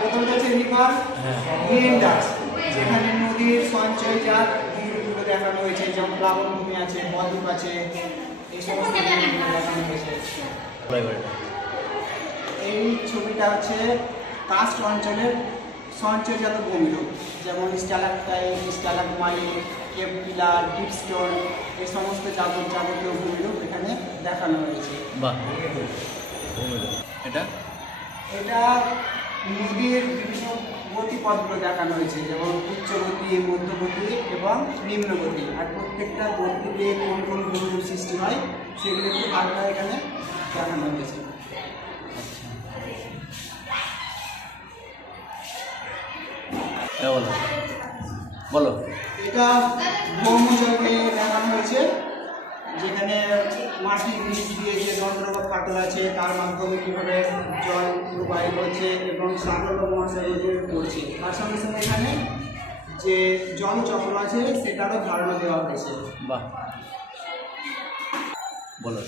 প্রথমটা হচ্ছে রিভার মেন্ডার্স, যেখানে নদীর সঞ্চয়জাত ভূমিগুলো দেখানো হয়েছে, যেমন প্লাবনভূমি আছে, বদ্বীপ আছে, এই সমস্ত ভূমিগুলো দেখানো হয়েছে। এই ছবিটা হচ্ছে কাস্ট অঞ্চলের সঞ্চয়জাত ভূমিরূপ, যেমন স্ট্যালাকটাইট, স্ট্যালাগমাইট, কেভ পিলার, ডিপস্টোন, এই সমস্ত যাবতীয় ভূমিরূপ এখানে দেখানো হয়েছে। বাহ, এটা নদীর বিভিন্ন গতিপথগুলো দেখানো হয়েছে, যেমন উচ্চগতি, মধ্যগতি এবং নিম্নগতি, আর প্রত্যেকটা গতিতে কোন কোন ভূমিরূপ সৃষ্টি হয় সেগুলো একটু হালকা এখানে দেখানো হয়েছে। বলো বলো। এটা ভৌমজলকে দেখানো হয়েছে, যেখানে মাটির নিচ দিয়ে যে যন্ত্র বা ফাটল আছে তার মাধ্যমে কীভাবে জল প্রবাহিত হচ্ছে এবং সাগর বা মহাসাগরে পড়ছে। তার সঙ্গে সঙ্গে এখানে যে জলচক্র আছে সেটারও ধারণা দেওয়া হয়েছে। বাহ, বলো।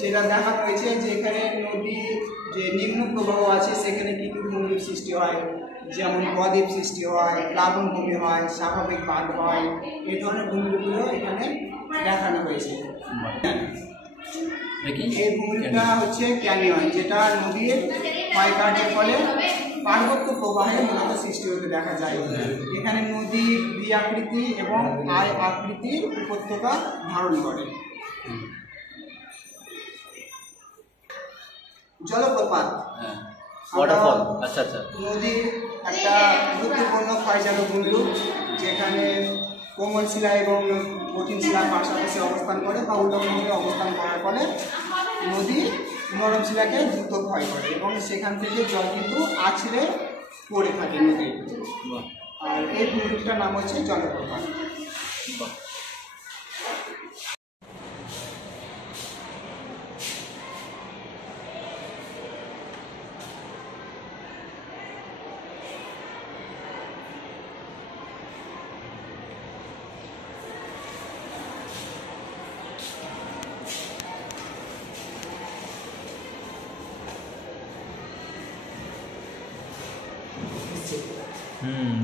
যেটা দেখানো হয়েছে যে এখানে নদীর যে নিম্ন প্রবাহ আছে সেখানে কী কী ভূমিরূপ সৃষ্টি হয়, যেমন বদ্বীপ সৃষ্টি হয়, প্লাবনভূমি হয়, স্বাভাবিক বাঁধ হয়, এই ধরনের ভূমিরূপগুলো এখানে দেখানো হয়েছে। এই ভূমিরূপটা হচ্ছে ক্যানিয়ন, যেটা নদীর ক্ষয়কার্যের ফলে পার্বত্য প্রবাহে মূলত সৃষ্টি হতে দেখা যায়। এখানে নদী ভি আকৃতি এবং আই আকৃতির উপত্যকা ধারণ করে। জলপ্রপাত ওয়াটারফল, আচ্ছা আচ্ছা। নদীর একটা গুরুত্বপূর্ণ ক্ষয়জাত ভূমিরূপ, যেখানে কোমল শিলা এবং কঠিন শিলার পাশাপাশি অবস্থান করে বা উল্লম্বভাবে অবস্থান করার ফলে নদী নরম শিলাকে দ্রুত ক্ষয় করে এবং সেখান থেকে জল কিন্তু আছড়ে পড়ে থাকে নদী। আর এই ভূমিরূপটার নাম হচ্ছে জলপ্রপাত।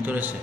চলেছে।